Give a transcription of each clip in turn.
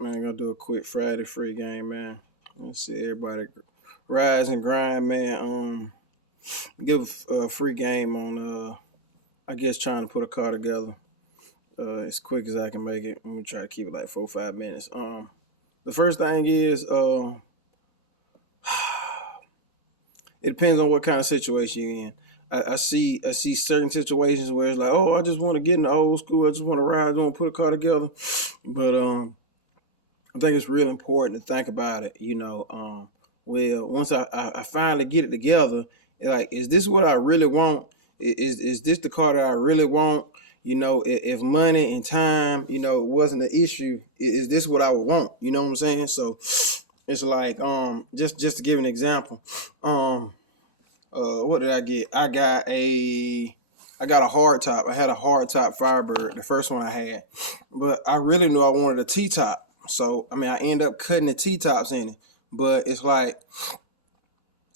Man, gonna do a quick Friday free game, man. Let's see everybody rise and grind, man. Give a free game on I guess trying to put a car together as quick as I can make it. I'm gonna try to keep it like 4 or 5 minutes. The first thing is it depends on what kind of situation you're in. I see certain situations where it's like, oh, I just want to get in the old school. I just want to ride. I just want to put a car together. But I think it's real important to think about it. Well, once I finally get it together, like, is this what I really want? Is this the car that I really want? If money and time, wasn't an issue, is this what I would want? You know what I'm saying? So it's like, just to give an example, what did I get? I got a hard top. I had a hard top Firebird, the first one I had, but I really knew I wanted a T top. So I mean, I end up cutting the T tops in it. But it's like,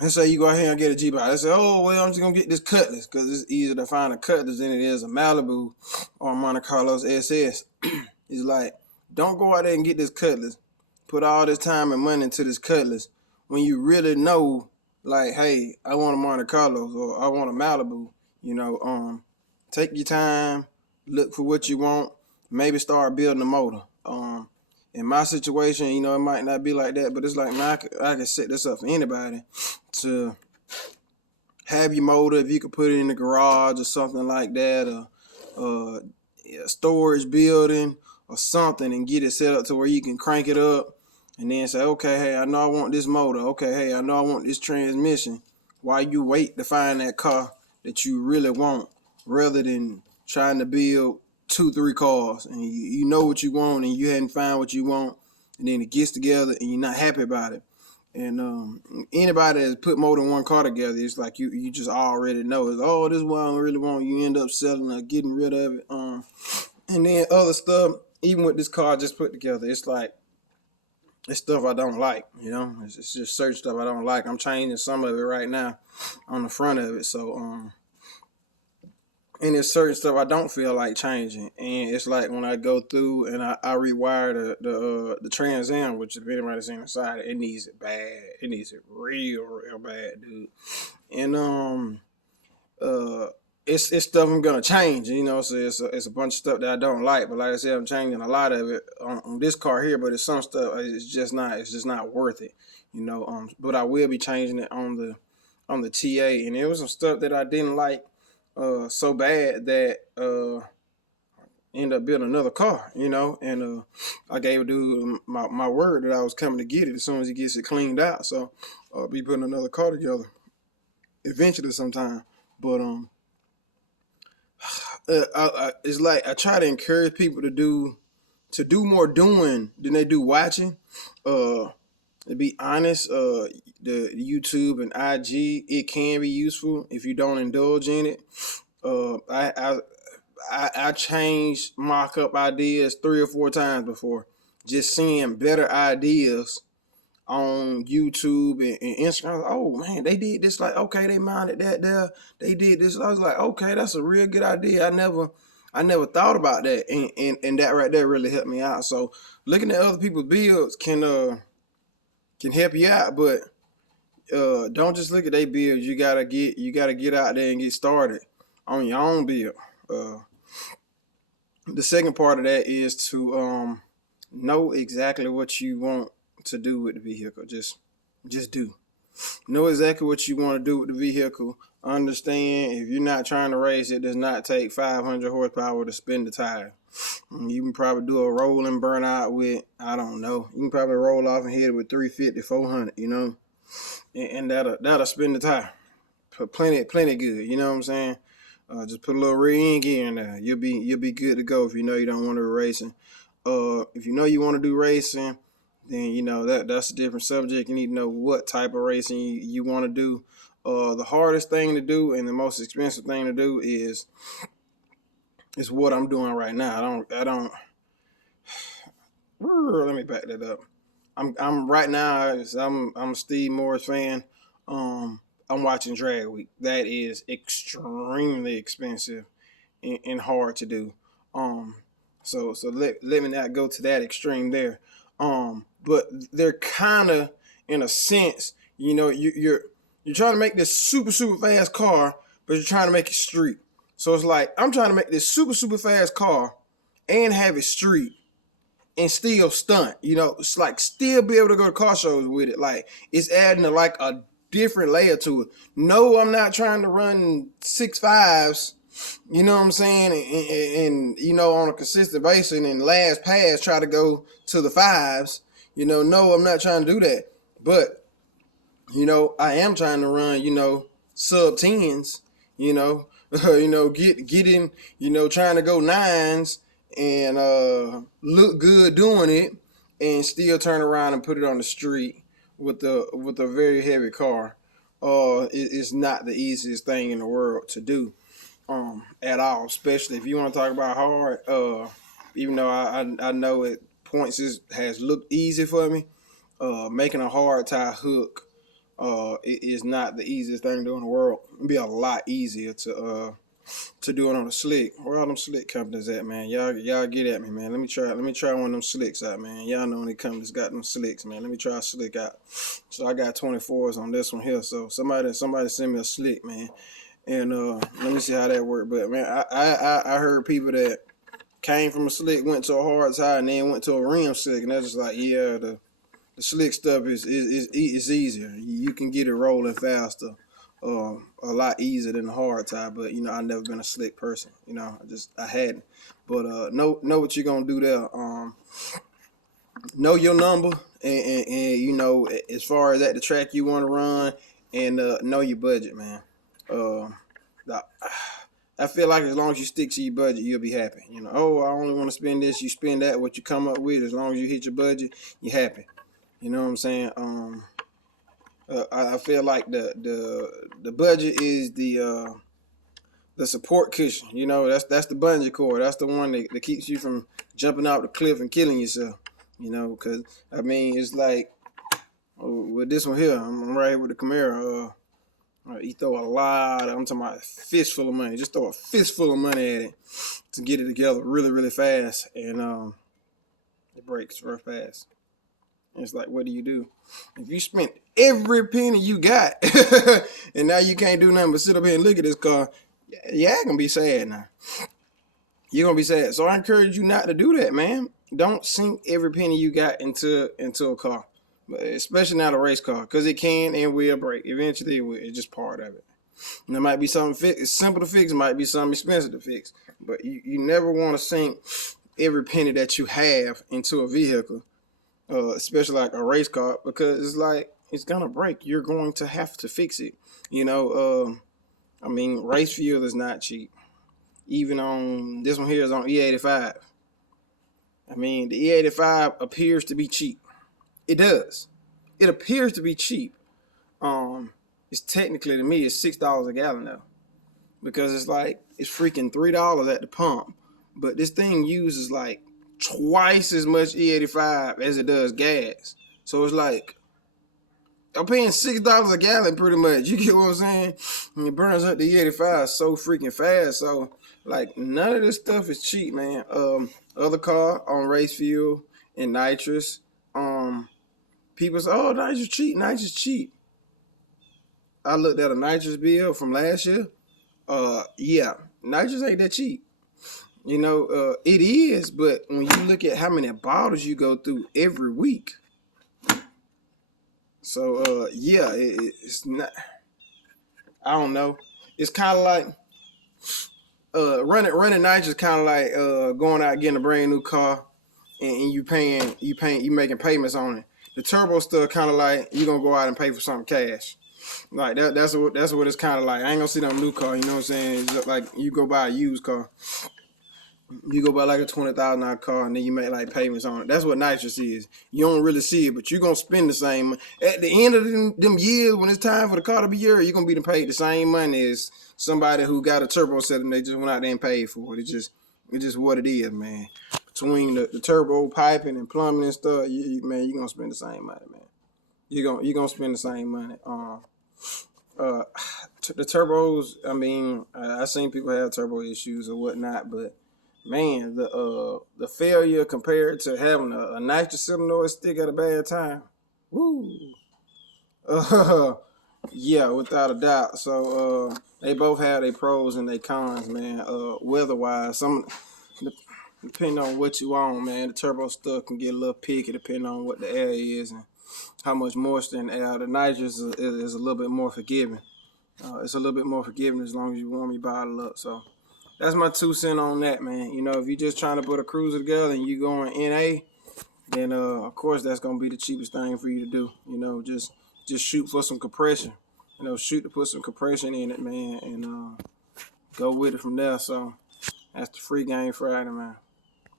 let's say you go ahead and get a Jeep out. I say, oh well, I'm just gonna get this Cutlass because it's easier to find a Cutlass than it is a Malibu or a Monte Carlos SS. It's like, don't go out there and get this Cutlass, put all this time and money into this Cutlass when you really know, like, hey, I want a Monte Carlos or I want a Malibu. Take your time, look for what you want, maybe start building a motor. In my situation, it might not be like that, but it's like, man, I could set this up for anybody to have your motor, if you could put it in the garage or something like that, or a storage building or something, and get it set up to where you can crank it up and then say, okay, hey, I know I want this motor. Okay, hey, I know I want this transmission. While you wait to find that car that you really want, rather than trying to build 2, 3 cars, and you know what you want and you hadn't found what you want, and then it gets together and you're not happy about it. And anybody that's put more than one car together, it's like you just already know, it's, oh, this is what I really want. You end up selling or getting rid of it. And then other stuff, even with this car I just put together, it's like, it's stuff I don't like. It's just certain stuff I don't like. I'm changing some of it right now on the front of it. So and there's certain stuff I don't feel like changing, and it's like when I go through and I rewire the Trans Am, which if anybody's seen inside, it needs it bad. It needs it real bad, dude. And uh it's stuff I'm gonna change, So it's a bunch of stuff that I don't like, but like I said, I'm changing a lot of it on this car here. But it's some stuff it's just not worth it, But I will be changing it on the TA, and there was some stuff that I didn't like so bad that end up building another car, and I gave a dude my word that I was coming to get it as soon as he gets it cleaned out. So I'll be putting another car together eventually sometime. But it's like I try to encourage people to do more doing than they do watching. To be honest, the YouTube and IG, it can be useful if you don't indulge in it. I changed mock-up ideas 3 or 4 times before, just seeing better ideas on YouTube and Instagram. Oh man, they did this. Like, okay, they mounted that there. They did this. I was like, okay, that's a real good idea. I never thought about that, and that right there really helped me out. So looking at other people's builds can help you out, but don't just look at their builds. You gotta get out there and get started on your own build. The second part of that is to know exactly what you want to do with the vehicle. Just do. Know exactly what you want to do with the vehicle. Understand, if you're not trying to race, it does not take 500 horsepower to spin the tire. You can probably do a roll and burn out with, I don't know, you can probably roll off and hit it with 350, 400, and that'll spin the tire. Plenty good, you know what I'm saying? Just put a little rear end gear in there. You'll be good to go if you know you don't want to do racing. If you know you want to do racing, then that's a different subject. You need to know what type of racing you want to do. The hardest thing to do and the most expensive thing to do is what I'm doing right now. I don't. Let me back that up. I'm right now. I'm a Steve Morris fan. I'm watching Drag Week. That is extremely expensive and hard to do. So let me not go to that extreme there. But they're kind of, in a sense, you're trying to make this super super fast car, but you're trying to make it street. So it's like I'm trying to make this super super fast car and have it street and still stunt. It's like still be able to go to car shows with it. Like it's adding like a different layer to it. No, I'm not trying to run 6.5s. You know what I'm saying? And on a consistent basis and last pass try to go to the fives. No, I'm not trying to do that. But I am trying to run, sub tens, get in, trying to go nines and look good doing it and still turn around and put it on the street with a very heavy car. It's not the easiest thing in the world to do at all, especially if you want to talk about hard. Even though I know it points has looked easy for me, making a hard tie hook it is not the easiest thing to do in the world. It'd be a lot easier to do it on a slick. Where all them slick companies at, man? Y'all get at me, man. Let me try one of them slicks out, man. Y'all know any companies got them slicks, man. Let me try a slick out. So I got 24s on this one here. So somebody send me a slick, man. And let me see how that worked. But man, I heard people that came from a slick, went to a hard tie, and then went to a rim slick, and they're just like, yeah, the slick stuff is easier. You can get it rolling faster, a lot easier than the hard tie. But I've never been a slick person. I hadn't. But know what you're gonna do there. Know your number, and as far as at the track you want to run, and know your budget, man. I feel like as long as you stick to your budget, you'll be happy. I only want to spend this. You spend that. What you come up with, as long as you hit your budget, you're happy. You know what I'm saying? I feel like the budget is the support cushion. That's the bungee cord. That's the one that keeps you from jumping off the cliff and killing yourself. Because it's like with this one here, I'm right here with the Camaro. You throw a lot. I'm talking about a fistful of money. Just throw a fistful of money at it to get it together really really fast, and it breaks real fast. It's like, what do you do? If you spent every penny you got and now you can't do nothing but sit up here and look at this car, you're going to be sad now. You're going to be sad. So I encourage you not to do that, man. Don't sink every penny you got into a car, especially not a race car, because it can and will break. Eventually it will. It's just part of it. And there might be something it's simple to fix. It might be something expensive to fix. But you never want to sink every penny that you have into a vehicle. Especially like a race car, because it's like it's gonna break. You're going to have to fix it. Race fuel is not cheap. Even on this one here is on E85. The E85 appears to be cheap. It does. It appears to be cheap. It's technically, to me, it's $6 a gallon though, because it's freaking $3 at the pump. But this thing uses like twice as much E85 as it does gas. So it's like I'm paying $6 a gallon pretty much. You get what I'm saying? And it burns up the E85 so freaking fast. So like none of this stuff is cheap, man. Other car on race fuel and nitrous. People say, oh, nitrous cheap, nitrous cheap. I looked at a nitrous bill from last year. Yeah, nitrous ain't that cheap. It is, but when you look at how many bottles you go through every week, so yeah, it's not. I don't know. It's kind of like running nights is kind of like going out getting a brand new car, and you making payments on it. The turbo stuff kind of like you gonna go out and pay for something cash. Like that's what it's kind of like. I ain't gonna see no new car. You know what I'm saying? It's just like you go buy a used car. You go buy like a $20,000 car and then you make like payments on it. That's what nitrous is. You don't really see it, but you're going to spend the same. At the end of them years, when it's time for the car to be yours, you're going to be paid the same money as somebody who got a turbo set and they just went out there and paid for it. It's just what it is, man. Between the turbo piping and plumbing and stuff, you're going to spend the same money, man. You're going to spend the same money. The turbos, I've seen people have turbo issues or whatnot, but man, the failure compared to having a nitrocellulose stick at a bad time. Woo. Yeah, without a doubt. So they both have their pros and their cons, man. Weather-wise, depending on what you want, man, the turbo stuff can get a little picky depending on what the air is and how much moisture in the air. The nitrous is a little bit more forgiving. It's a little bit more forgiving as long as you warm your bottle up. So that's my 2 cents on that, man. You know, if you're just trying to put a cruiser together and you going NA, then of course that's gonna be the cheapest thing for you to do. You know, just shoot for some compression. You know, shoot to put some compression in it, man, and go with it from there. So that's the Free Game Friday, man.